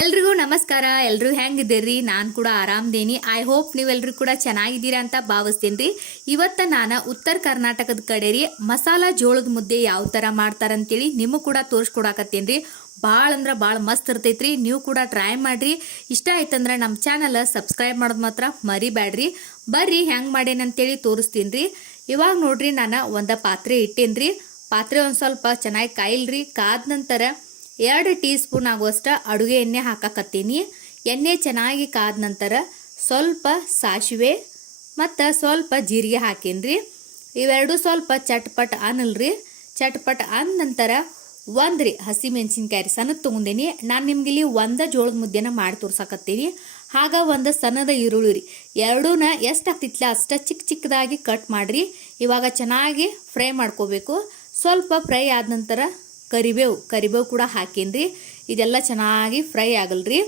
ಎಲ್ರಿಗೂ ನಮಸ್ಕಾರ. ಎಲ್ಲರೂ ಹೆಂಗಿದ್ದೀರಿ? ನಾನು ಕೂಡ ಆರಾಮದೇನಿ. ಐ ಹೋಪ್ ನೀವೆಲ್ಲರೂ ಕೂಡ ಚೆನ್ನಾಗಿದ್ದೀರಾ ಅಂತ ಭಾವಿಸ್ತೀನಿ. ರೀ ಇವತ್ತ ನಾನು ಉತ್ತರ ಕರ್ನಾಟಕದ ಕಡೆ ರೀ ಮಸಾಲ ಜೋಳದ ಮುದ್ದೆ ಯಾವ ಥರ ಮಾಡ್ತಾರಂತೇಳಿ ನಿಮಗೆ ಕೂಡ ತೋರಿಸ್ಕೊಡಕತ್ತೀನಿ. ರೀ ಭಾಳ ಅಂದ್ರೆ ಭಾಳ ಮಸ್ತ್ ಇರ್ತೈತ್ರಿ. ನೀವು ಕೂಡ ಟ್ರೈ ಮಾಡಿರಿ. ಇಷ್ಟ ಆಯ್ತಂದ್ರೆ ನಮ್ಮ ಚಾನಲ್ ಸಬ್ಸ್ಕ್ರೈಬ್ ಮಾಡೋದು ಮಾತ್ರ ಮರಿಬೇಡ್ರಿ ಬರ್ರಿ ಹೆಂಗೆ ಮಾಡೇನಂತೇಳಿ ತೋರಿಸ್ತೀನಿ ರೀ. ಇವಾಗ ನೋಡ್ರಿ ನಾನು ಒಂದು ಪಾತ್ರೆ ಇಟ್ಟೇನಿ ರೀ ಪಾತ್ರೆ ಒಂದು ಸ್ವಲ್ಪ ಚೆನ್ನಾಗಿ ಕಾಯಿಲ್ರಿ. ಕಾದ ನಂತರ ಎರಡು ಟೀ ಸ್ಪೂನ್ ಆಗುವಷ್ಟು ಅಡುಗೆ ಎಣ್ಣೆ ಹಾಕಕತ್ತೀನಿ. ಎಣ್ಣೆ ಚೆನ್ನಾಗಿ ಕಾದ ನಂತರ ಸ್ವಲ್ಪ ಸಾಸಿವೆ ಮತ್ತು ಸ್ವಲ್ಪ ಜೀರಿಗೆ ಹಾಕೀನಿ ಇವೆರಡು ಸ್ವಲ್ಪ ಚಟ್ಪಟ್ ಅನ್ನಲ್ರಿ. ಚಟ್ಪಟ್ ಅಂದ ನಂತರ ಒಂದು ರೀ ಹಸಿ ಮೆಣಸಿನ್ಕಾಯಿ ರೀ ತೊಗೊಂಡೇನಿ. ನಾನು ನಿಮ್ಗೆ ಇಲ್ಲಿ ಒಂದು ಜೋಳದ ಮುದ್ದೆನ ಮಾಡಿ ತೋರ್ಸಕತ್ತೀನಿ. ಆಗ ಒಂದು ಸಣ್ಣದ ಈರುಳ್ಳಿ ರೀ, ಎರಡೂನ ಎಷ್ಟು ಆಗ್ತಿತ್ತಲ್ಲ ಅಷ್ಟು ಚಿಕ್ಕ ಚಿಕ್ಕದಾಗಿ ಕಟ್ ಮಾಡಿರಿ. ಇವಾಗ ಚೆನ್ನಾಗಿ ಫ್ರೈ ಮಾಡ್ಕೋಬೇಕು. ಸ್ವಲ್ಪ ಫ್ರೈ ಆದ ನಂತರ ಕರಿಬೇವು ಕರಿಬೇವು ಕೂಡ ಹಾಕೀನಿ ಇದೆಲ್ಲ ಚೆನ್ನಾಗಿ ಫ್ರೈ ಆಗಲ್ರಿ.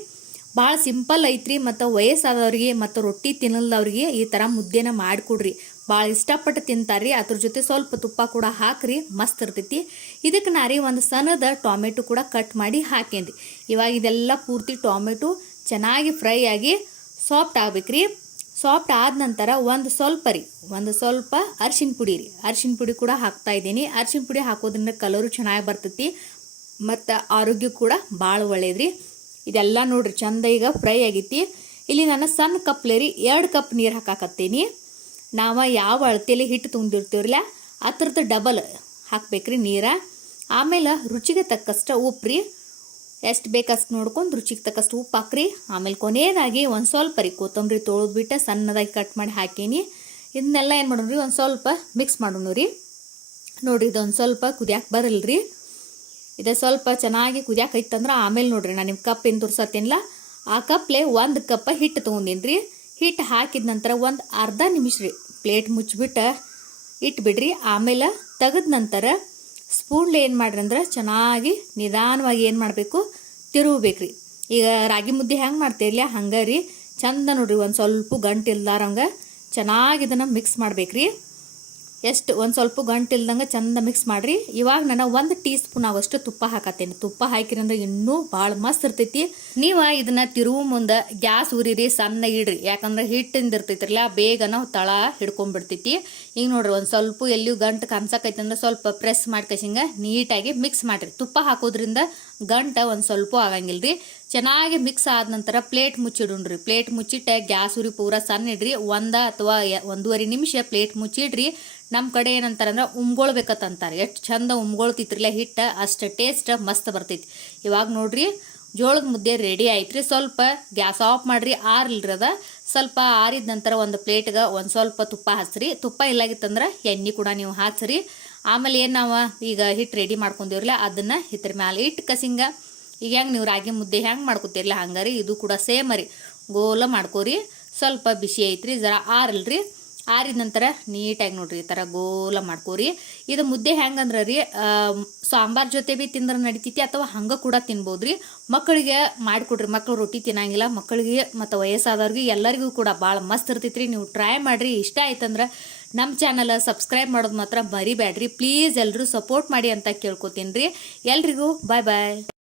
ಭಾಳ ಸಿಂಪಲ್ ಐತ್ರಿ ಮತ್ತು ವಯಸ್ಸಾದವ್ರಿಗೆ ಮತ್ತು ರೊಟ್ಟಿ ತಿನ್ನಲ್ದವ್ರಿಗೆ ಈ ಥರ ಮುದ್ದೆನ ಮಾಡಿಕೊಡ್ರಿ. ಭಾಳ ಇಷ್ಟಪಟ್ಟು ತಿಂತಾರ್ರಿ. ಅದ್ರ ಜೊತೆ ಸ್ವಲ್ಪ ತುಪ್ಪ ಕೂಡ ಹಾಕ್ರಿ. ಮಸ್ತ್ ಇರ್ತೈತಿ. ಇದಕ್ಕೆ ನಾರಿ ಒಂದು ಸಣ್ಣದ ಟೊಮೆಟೊ ಕೂಡ ಕಟ್ ಮಾಡಿ ಹಾಕೇನ್ರಿ. ಇವಾಗ ಇದೆಲ್ಲ ಪೂರ್ತಿ ಟೊಮೆಟೊ ಚೆನ್ನಾಗಿ ಫ್ರೈ ಆಗಿ ಸಾಫ್ಟ್ ಆಗ್ಬೇಕ್ರಿ. ಸಾಫ್ಟ್ ಆದ ನಂತರ ಒಂದು ಸ್ವಲ್ಪ ರೀ, ಒಂದು ಸ್ವಲ್ಪ ಅರ್ಶಿನ ಪುಡಿ ರೀ. ಅರ್ಶಿನ ಪುಡಿ ಕೂಡ ಹಾಕ್ತಾ ಇದ್ದೀನಿ. ಅರ್ಶಿನ ಪುಡಿ ಹಾಕೋದ್ರಿಂದ ಕಲರು ಚೆನ್ನಾಗಿ ಬರ್ತೈತಿ ಮತ್ತು ಆರೋಗ್ಯ ಕೂಡ ಭಾಳ ಒಳ್ಳೇದ್ರಿ. ಇದೆಲ್ಲ ನೋಡ್ರಿ, ಚಂದ ಈಗ ಫ್ರೈ ಆಗೈತಿ. ಇಲ್ಲಿ ನಾನು ಸಣ್ಣ ಕಪ್ಲೆ ರೀ, ಎರಡು ಕಪ್ ನೀರು ಹಾಕಾಕತ್ತೀನಿ. ನಾವು ಯಾವ ಅಳತೆಯಲ್ಲಿ ಹಿಟ್ಟು ತುಂಬಿರ್ತೀವ್ರಲ್ಲ ಅದ್ರದ್ದು ಡಬಲ್ ಹಾಕ್ಬೇಕ್ರಿ ನೀರು. ಆಮೇಲೆ ರುಚಿಗೆ ತಕ್ಕಷ್ಟು ಉಪ್ಪು ರೀ ಎಷ್ಟು ಬೇಕಷ್ಟು ನೋಡ್ಕೊಂಡು ರುಚಿಗೆ ತಕ್ಕಷ್ಟು ಉಪ್ಪು ಹಾಕ್ರಿ. ಆಮೇಲೆ ಕೊನೆಯದಾಗಿ ಒಂದು ಸ್ವಲ್ಪ ರೀ ಕೊತ್ತಂಬರಿ ತೊಳೆದ್ಬಿಟ್ಟು ಸಣ್ಣದಾಗಿ ಕಟ್ ಮಾಡಿ ಹಾಕೀನಿ. ಇದನ್ನೆಲ್ಲ ಏನು ಮಾಡೋಣ್ರಿ, ಒಂದು ಸ್ವಲ್ಪ ಮಿಕ್ಸ್ ಮಾಡೋಣ ರೀ. ನೋಡಿರಿ, ಇದೊಂದು ಸ್ವಲ್ಪ ಕುದಿಯಾಕೆ ಬರಲ್ರಿ. ಇದು ಸ್ವಲ್ಪ ಚೆನ್ನಾಗಿ ಕುದಿಯಾಕೆ ಇತ್ತಂದ್ರೆ ಆಮೇಲೆ ನೋಡಿರಿ, ನಾನು ನಿಮ್ಮ ಕಪ್ ಏನು ತೋರ್ಸತ್ತೀನಿಲ್ಲ ಆ ಕಪ್ಲೆ ಒಂದು ಕಪ್ ಹಿಟ್ಟು ತೊಗೊಂಡೀನಿ ರೀ ಹಿಟ್ಟು ಹಾಕಿದ ನಂತರ ಒಂದು ಅರ್ಧ ನಿಮಿಷ ರೀ, ಪ್ಲೇಟ್ ಮುಚ್ಚಿಬಿಟ್ಟು ಇಟ್ಬಿಡ್ರಿ. ಆಮೇಲೆ ತೆಗೆದ ನಂತರ ಸ್ಪೂನ್ಲೆ ಏನು ಮಾಡ್ರಿ ಅಂದ್ರೆ ಚೆನ್ನಾಗಿ ನಿಧಾನವಾಗಿ ಏನು ಮಾಡಬೇಕು? ತಿರುಗಬೇಕ್ರಿ. ಈಗ ರಾಗಿ ಮುದ್ದೆ ಹೆಂಗೆ ಮಾಡ್ತೀರಲ್ಲ ಹಂಗೆ ರೀ. ಚಂದ ನೋಡ್ರಿ, ಒಂದು ಸ್ವಲ್ಪ ಗಂಟು ಇಲ್ದಾರಂಗೆ ಚೆನ್ನಾಗಿ ಇದನ್ನು ಮಿಕ್ಸ್ ಮಾಡ್ಬೇಕ್ರಿ. ಎಷ್ಟು ಒಂದು ಸ್ವಲ್ಪ ಗಂಟು ಇಲ್ದಂಗೆ ಚಂದ ಮಿಕ್ಸ್ ಮಾಡಿರಿ. ಇವಾಗ ನಾನು ಒಂದು ಟೀ ಸ್ಪೂನ್ ತುಪ್ಪ ಹಾಕತ್ತೇನೆ. ತುಪ್ಪ ಹಾಕಿರಂದ್ರೆ ಇನ್ನೂ ಭಾಳ ಮಸ್ತ್ ಇರ್ತೈತಿ. ನೀವು ಇದನ್ನ ತಿರುವು ಮುಂದೆ ಗ್ಯಾಸ್ ಉರಿರಿ ಸಣ್ಣ ಇಡ್ರಿ. ಯಾಕಂದ್ರೆ ಹಿಟ್ಟಿಂದ ಇರ್ತೈತಿರಲ್ಲ ಬೇಗ ನಾವು ತಳ ಹಿಡ್ಕೊಂಡ್ಬಿಡ್ತೈತಿ ಈಗ ನೋಡ್ರಿ ಒಂದು ಸ್ವಲ್ಪ ಎಲ್ಲಿಯೂ ಗಂಟು ಕಾಣ್ಸಕೈತೆ ಅಂದ್ರೆ ಸ್ವಲ್ಪ ಪ್ರೆಸ್ ಮಾಡ್ಕಸಿಂಗ ನೀಟಾಗಿ ಮಿಕ್ಸ್ ಮಾಡಿರಿ. ತುಪ್ಪ ಹಾಕೋದ್ರಿಂದ ಗಂಟ ಒಂದು ಸ್ವಲ್ಪ ಆಗಂಗಿಲ್ರಿ. ಚೆನ್ನಾಗಿ ಮಿಕ್ಸ್ ಆದ ನಂತರ ಪ್ಲೇಟ್ ಮುಚ್ಚಿಡ್ರಿ ಪ್ಲೇಟ್ ಮುಚ್ಚಿಟ್ಟ ಗ್ಯಾಸ್ ಉರಿ ಪೂರ ಸಣ್ಣ ಇಡ್ರಿ. ಒಂದ ಅಥವಾ ಒಂದೂವರೆ ನಿಮಿಷ ಪ್ಲೇಟ್ ಮುಚ್ಚಿಡ್ರಿ. ನಮ್ಮ ಕಡೆ ಏನಂತಾರಂದ್ರೆ ಉಮ್ಗೊಳ್ಬೇಕಂತಾರೆ ಎಷ್ಟು ಚಂದ ಉಮ್ಗೊಳ್ತಿತ್ರಿಲ್ಲ ಹಿಟ್ಟು, ಅಷ್ಟು ಟೇಸ್ಟ್ ಮಸ್ತ್ ಬರ್ತೈತಿ. ಇವಾಗ ನೋಡ್ರಿ, ಜೋಳದ ಮುದ್ದೆ ರೆಡಿ ಆಯ್ತು ಸ್ವಲ್ಪ ಗ್ಯಾಸ್ ಆಫ್ ಮಾಡಿರಿ ಆರ್ಲ್ರಿ ಅದ ಸ್ವಲ್ಪ ಆರಿದ ನಂತರ ಒಂದು ಪ್ಲೇಟ್ಗೆ ಒಂದು ಸ್ವಲ್ಪ ತುಪ್ಪ ಹಚ್ರಿ. ತುಪ್ಪ ಇಲ್ಲಾಗಿತ್ತಂದ್ರೆ ಎಣ್ಣೆ ಕೂಡ ನೀವು ಹಾಚ್ರಿ. ಆಮೇಲೆ ಏನು ನಾವು ಈಗ ಹಿಟ್ಟು ರೆಡಿ ಮಾಡ್ಕೊಂಡಿವ್ರಲ್ಲ ಅದನ್ನು ಹಿತ್ರ ಮ್ಯಾಲೆ ಇಟ್ಟು ಕಸಿಂಗ ಈಗ ಹೆಂಗೆ ನೀವು ರಾಗಿ ಮುದ್ದೆ ಹೆಂಗೆ ಮಾಡ್ಕೊತೀರಲ್ಲ ಹಂಗಾರಿ, ಇದು ಕೂಡ ಸೇಮ್ ರೀ. ಗೋಲ ಮಾಡ್ಕೋರಿ. ಸ್ವಲ್ಪ ಬಿಸಿ ಐತ್ರಿ, ಜರಾ ಆರಲ್ರಿ. ಆರಿದ ನಂತರ ನೀಟಾಗಿ ನೋಡ್ರಿ, ಈ ಥರ ಗೋಲ ಮಾಡ್ಕೋರಿ. ಇದು ಮುದ್ದೆ ಹೆಂಗಂದ್ರೆ ರೀ ಸಾಂಬಾರ್ ಜೊತೆ ಭೀ ತಿಂದ್ರೆ ನಡಿತೈತಿ ಅಥವಾ ಹಂಗೆ ಕೂಡ ತಿನ್ಬೋದು ರೀ ಮಕ್ಕಳಿಗೆ ಮಾಡಿಕೊಡ್ರಿ ಮಕ್ಕಳು ರೊಟ್ಟಿ ತಿನ್ನಂಗಿಲ್ಲ, ಮಕ್ಕಳಿಗೆ ಮತ್ತು ವಯಸ್ಸಾದವ್ರಿಗೆ ಎಲ್ಲರಿಗೂ ಕೂಡ ಭಾಳ ಮಸ್ತ್ ಇರ್ತೈತ್ರಿ. ನೀವು ಟ್ರೈ ಮಾಡಿರಿ, ಇಷ್ಟ ಆಯ್ತಂದ್ರೆ ನಮ್ಮ ಚಾನಲ್ ಸಬ್ಸ್ಕ್ರೈಬ್ ಮಾಡೋದು ಮಾತ್ರ ಮರಿಬೇಡ್ರಿ ಪ್ಲೀಸ್ ಎಲ್ಲರೂ ಸಪೋರ್ಟ್ ಮಾಡಿ ಅಂತ ಕೇಳ್ಕೊತೀನಿ ರೀ. ಎಲ್ರಿಗೂ ಬಾಯ್ ಬಾಯ್